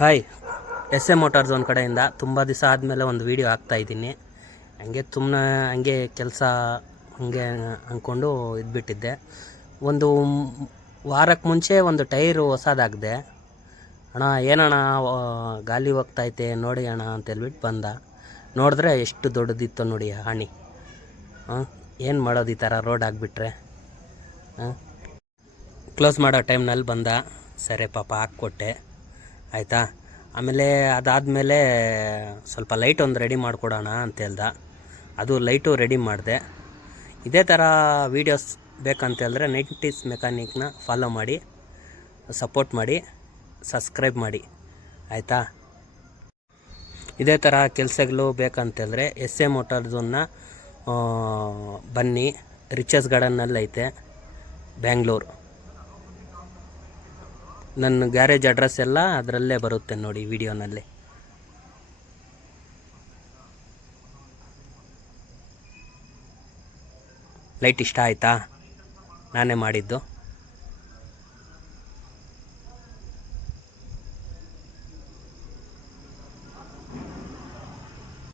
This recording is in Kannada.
ಹಾಯ್, ಎಸ್ ಎ ಮೋಟಾರ್ಸ್ ಒಂದು ಕಡೆಯಿಂದ ತುಂಬ ದಿವಸ ಆದಮೇಲೆ ಒಂದು ವೀಡಿಯೋ ಹಾಕ್ತಾಯಿದ್ದೀನಿ. ಹಂಗೆ ಕೆಲಸ ಹಂಗೆ ಅಂದ್ಕೊಂಡು ಇದ್ಬಿಟ್ಟಿದ್ದೆ. ಒಂದು ವಾರಕ್ಕೆ ಮುಂಚೆ ಒಂದು ಟೈರು ಹೊಸದಾಗಿದೆ. ಅಣ್ಣ ಏನಣ್ಣ ಗಾಲಿ ಹೋಗ್ತೈತೆ ನೋಡಿ ಅಣ್ಣ ಅಂತೇಳ್ಬಿಟ್ಟು ಬಂದ. ನೋಡಿದ್ರೆ ಎಷ್ಟು ದೊಡ್ಡದಿತ್ತು ನೋಡಿ ಹಾನಿ. ಏನು ಮಾಡೋದು ಈ ಥರ ರೋಡ್ ಆಗಿಬಿಟ್ರೆ. ಕ್ಲೋಸ್ ಮಾಡೋ ಟೈಮ್ನಲ್ಲಿ ಬಂದ. ಸರಿ ಪಾಪ ಹಾಕ್ಕೊಟ್ಟೆ, ಆಯಿತಾ. ಆಮೇಲೆ ಅದಾದಮೇಲೆ ಸ್ವಲ್ಪ ಲೈಟ್ ಒಂದು ರೆಡಿ ಮಾಡಿಕೊಡೋಣ ಅಂತ ಹೇಳ್ದ. ಅದು ಲೈಟು ರೆಡಿ ಮಾಡಿದೆ. ಇದೇ ಥರ ವೀಡಿಯೋಸ್ ಬೇಕಂತೇಳಿದ್ರೆ 90s ಮೆಕ್ಯಾನಿಕ್ನ ಫಾಲೋ ಮಾಡಿ, ಸಪೋರ್ಟ್ ಮಾಡಿ, ಸಬ್ಸ್ಕ್ರೈಬ್ ಮಾಡಿ, ಆಯಿತಾ. ಇದೇ ಥರ ಕೆಲಸಗಳು ಬೇಕಂತೇಳಿದ್ರೆ ಎಸ್ ಎ ಮೋಟಾರ್ಸನ್ನ ಬನ್ನಿ. ರಿಚಸ್ ಗಾರ್ಡನ್ನಲ್ಲಿ ಐತೆ, ಬ್ಯಾಂಗ್ಳೂರು. ನನ್ನ ಗ್ಯಾರೇಜ್ ಅಡ್ರೆಸ್ ಎಲ್ಲ ಅದರಲ್ಲೇ ಬರುತ್ತೆ ನೋಡಿ ವಿಡಿಯೋನಲ್ಲಿ. ಲೈಟ್ ಇಷ್ಟ ಆಯಿತಾ? ನಾನೇ ಮಾಡಿದ್ದು.